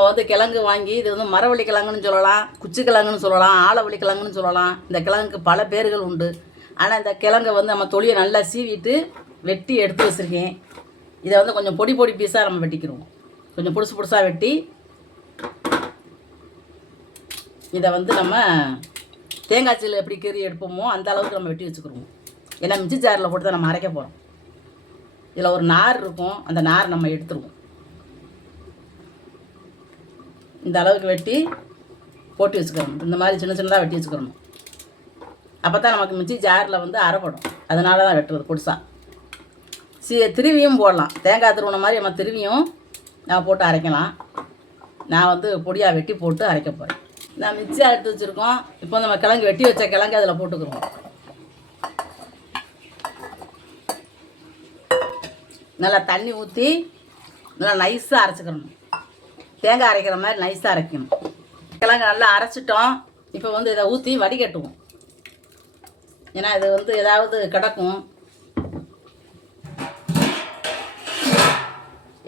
நம்ம வந்து கிழங்கு வாங்கி இது வந்து மரவள்ளி கிழங்குன்னு சொல்லலாம் குச்சி கிழங்குன்னு சொல்லலாம் ஆலவள்ளி கிழங்குன்னு சொல்லலாம். இந்த கிழங்குக்கு பல பேர்கள் உண்டு. ஆனால் இந்த கிழங்கை வந்து நம்ம தொழியை நல்லா சீவிட்டு வெட்டி எடுத்து வச்சுருக்கேன். இதை வந்து கொஞ்சம் பொடி பொடி பீஸாக நம்ம வெட்டிக்கிறோம். கொஞ்சம் புதுசு புதுசாக வெட்டி இதை வந்து நம்ம தேங்காய் சீல் எப்படி கீறி எடுப்போமோ அந்த அளவுக்கு நம்ம வெட்டி வச்சுக்கிறோம். ஏன்னா மிச்சி ஜாரில் போட்டு தான் நம்ம அரைக்க போகிறோம் இதில் ஒரு நார் இருக்கும். அந்த நார் நம்ம எடுத்துருவோம். இந்த அளவுக்கு வெட்டி போட்டு வச்சுக்கிறோம் இந்த மாதிரி சின்ன சின்னதாக வெட்டி வச்சுக்கிறோம் அப்போ தான் நமக்கு மிச்சி ஜாரில் வந்து அரைப்படும். அதனால தான் வெட்டுறது பொடிசா சி திருவியும் போடலாம். தேங்காய் திருவின மாதிரி நம்ம திருவியும் நான் போட்டு அரைக்கலாம். நான் வந்து பொடியாக வெட்டி போட்டு அரைக்க போகிறேன் நான் மிக்சியாக எடுத்து வச்சுருக்கோம். இப்போ நம்ம கிழங்கு வெட்டி வச்ச கிழங்கு அதில் போட்டுக்கிறோம். நல்லா தண்ணி ஊற்றி நல்லா நைஸாக அரைச்சிக்கிறணும் தேங்காய் அரைக்கிற மாதிரி நைஸாக அரைக்கணும். கிழங்கு நல்லா அரைச்சிட்டோம். இப்போ வந்து இதை ஊற்றி வடிகட்டுவோம். ஏன்னா இது வந்து ஏதாவது கிடக்கும்.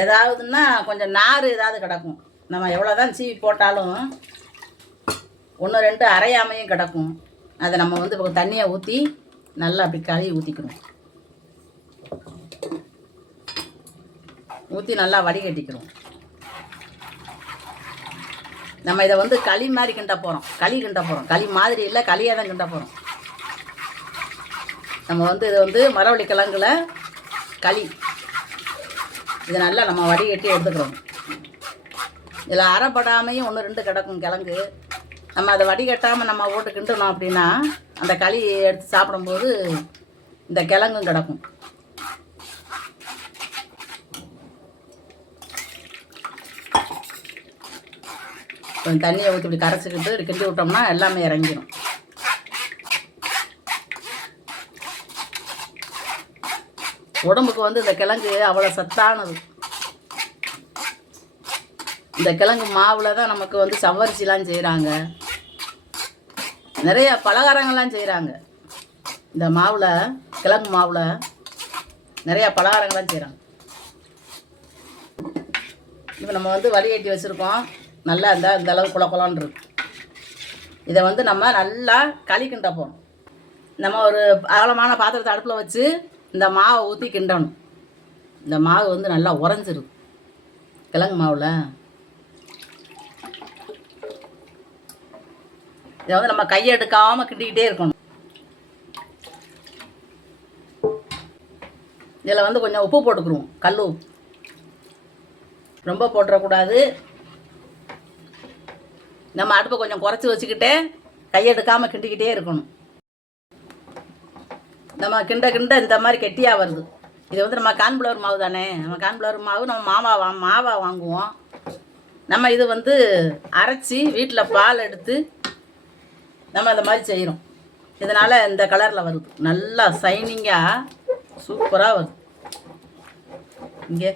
ஏதாவதுன்னா கொஞ்சம் நார் ஏதாவது கிடக்கும். நம்ம எவ்வளோ தான் சீவி போட்டாலும் ஒன்று ரெண்டு அரையாமையும் கிடக்கும். அதை நம்ம வந்து இப்போ தண்ணியை ஊற்றி நல்லா அப்படி கழுவி ஊற்றிக்கணும் ஊற்றி நல்லா வடிகட்டிக்கிறோம். நம்ம இதை வந்து களி மாதிரி கிண்ட போகிறோம் களி கிண்ட போகிறோம் களி மாதிரி இல்லை களியாக தான் கிண்ட போகிறோம் நம்ம வந்து இது வந்து மரவள்ளி கிழங்குல களி. இதை நல்லா நம்ம வடிகட்டி எடுத்துக்கிறோம். இதில் அரைப்படாமையும் ஒன்று ரெண்டு கிடக்கும் கிழங்கு. நம்ம அதை வடிகட்டாமல் நம்ம போட்டு கிண்டணும் அப்படின்னா அந்த களி எடுத்து சாப்பிடும்போது இந்த கிழங்கும் கிடக்கும். தண்ணியை ஊற்றி இப்படி கரைச்சிக்கிட்டு கிண்டி விட்டோம்னா எல்லாமே இறங்கிடும் உடம்புக்கு வந்து இந்த கிழங்கு அவ்வளோ சத்தானது. இந்த கிழங்கு மாவில் தான் நமக்கு வந்து சவ்வரிசிலாம் செய்கிறாங்க நிறைய பலகாரங்கள்லாம் செய்கிறாங்க இந்த மாவில் கிழங்கு மாவில் நிறைய பலகாரங்கள்லாம் செய்கிறாங்க இப்போ நம்ம வந்து வடிகட்டி வச்சுருக்கோம். நல்லா இருந்தால் இந்த அளவு குள இருக்கும். இதை வந்து நம்ம நல்லா களி கிண்ட போகணும் நம்ம ஒரு அகலமான பாத்திரத்தை அடுப்பில் வச்சு இந்த மாவை ஊற்றி கிண்டணும். இந்த மாவு வந்து நல்லா உறைஞ்சிருக்கும் கிழங்கு மாவில். இதை வந்து நம்ம கையை எடுக்காமல் கிண்டிக்கிட்டே இருக்கணும். இதில் வந்து கொஞ்சம் உப்பு போட்டுக்குருவோம் கல் உப்பு. ரொம்ப போட்டுறக்கூடாது. நம்ம அடுப்பை கொஞ்சம் குறைச்சி வச்சுக்கிட்டே கையெடுக்காமல் கிண்டிக்கிட்டே இருக்கணும். நம்ம கிண்ட கிண்ட இந்த மாதிரி கெட்டியாக வருது. இது வந்து நம்ம கான்ஃப்ளவர் மாவு தானே. நம்ம கான்ஃப்ளவர் மாவு நம்ம மாமா வா மாவா வாங்குவோம். நம்ம இது வந்து அரைச்சி வீட்டில் பால் எடுத்து நம்ம இந்த மாதிரி செய்கிறோம் இதனால் இந்த கலரில் வருது. நல்லா சைனிங்காக சூப்பராக வருது. இங்கே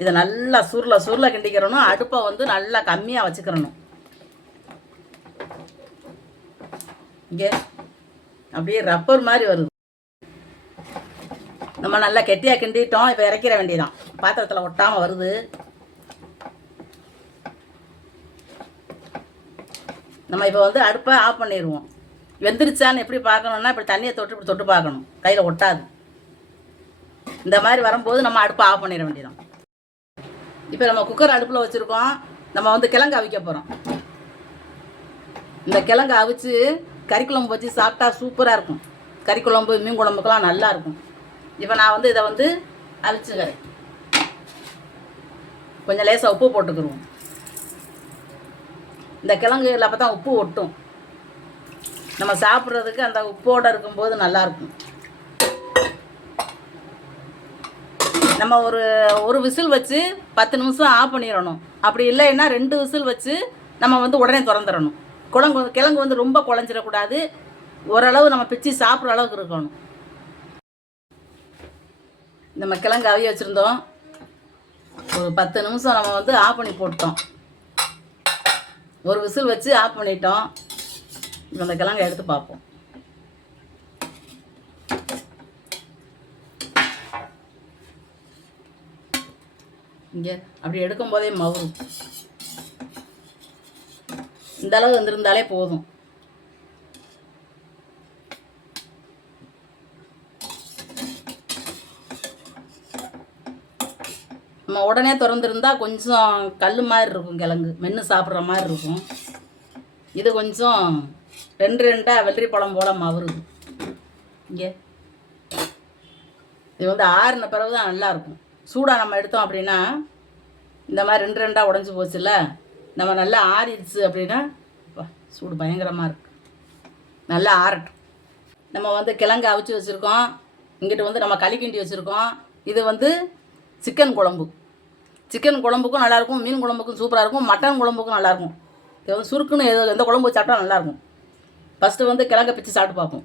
இதை நல்லா சுருள சுருள கிண்டிக்கிறணும். அடுப்பை வந்து நல்லா கம்மியாக வச்சுக்கிறணும். இங்கே அப்படியே ரப்பர் மாதிரி வருது. நம்ம நல்லா கெட்டியாக கிண்டிட்டோம். இப்போ இறக்கிற வேண்டியதான் பாத்திரத்தில் ஒட்டாமல் வருது. நம்ம இப்போ வந்து அடுப்பை ஆஃப் பண்ணிடுவோம் வெந்துருச்சான்னு எப்படி பார்க்கணுன்னா இப்படி தண்ணியை தொட்டு இப்படி தொட்டு பார்க்கணும். கையில் ஒட்டாது. இந்த மாதிரி வரும்போது நம்ம அடுப்பை ஆஃப் பண்ணிட வேண்டியதான் இப்போ நம்ம குக்கர் அடுப்பில் வச்சுருக்கோம். நம்ம வந்து கிழங்கு அவிக்க போகிறோம் இந்த கிழங்கு அவிச்சு கறி குழம்பு வச்சு சாப்பிட்டா சூப்பராக இருக்கும். கறி குழம்பு மீன் குழம்புக்கெல்லாம் நல்லா இருக்கும். இப்போ நான் வந்து இதை வந்து அவிச்சுக்கிறேன். கொஞ்சம் லேசாக உப்பு போட்டுக்கிடுவோம் இந்த கிழங்குல அப்போ தான் உப்பு ஒட்டும். நம்ம சாப்பிட்றதுக்கு அந்த உப்போடு இருக்கும்போது நல்லாயிருக்கும் நம்ம ஒரு ஒரு விசில் வச்சு பத்து நிமிஷம் ஆஃப் பண்ணிடணும் அப்படி இல்லைன்னா ரெண்டு விசில் வச்சு நம்ம வந்து உடனே திறந்துடணும் குழம்பு கிழங்கு வந்து ரொம்ப குழஞ்சிடக்கூடாது. ஓரளவு நம்ம பிச்சு சாப்பிட்ற அளவுக்கு இருக்கணும். நம்ம கிழங்கு அவிய வச்சுருந்தோம். ஒரு பத்து நிமிஷம் நம்ம வந்து ஆஃப் பண்ணி போட்டோம் ஒரு விசில் வச்சு ஆஃப் பண்ணிட்டோம். இப்போ அந்த கிழங்கை எடுத்து பார்ப்போம். இங்கே. அப்படி எடுக்கும் போதே மவுரும். இந்த அளவு வந்திருந்தாலே போதும். நம்ம உடனே திறந்துருந்தா கொஞ்சம் கல் மாதிரி இருக்கும் கிழங்கு. மென்று சாப்பிட்ற மாதிரி இருக்கும். இது கொஞ்சம் ரெண்டு ரெண்டாக வெள்ளரி பழம் போல் மவருது. இங்கே. இது வந்து ஆறுன பிறகு தான் நல்லாயிருக்கும் சூடாக நம்ம எடுத்தோம் அப்படின்னா இந்த மாதிரி ரெண்டு ரெண்டாக உடஞ்சி போச்சுல்ல நம்ம நல்லா ஆறிடுச்சு அப்படின்னா சூடு பயங்கரமாக இருக்கு. நல்லா ஆறட்டும். நம்ம வந்து கிழங்கு அவிச்சு வச்சுருக்கோம். இங்கிட்டு வந்து நம்ம களி கிண்டி வச்சுருக்கோம். இது வந்து சிக்கன் குழம்பு. சிக்கன் குழம்புக்கும் நல்லாயிருக்கும் மீன் குழம்புக்கும் சூப்பராக இருக்கும் மட்டன் குழம்புக்கும் நல்லாயிருக்கும் இது வந்து சுருக்குன்னு எது எந்த குழம்பு சாப்பிட்டா நல்லாயிருக்கும் ஃபஸ்ட்டு வந்து கிழங்கை பிச்சு சாப்பிட்டு பார்ப்போம்.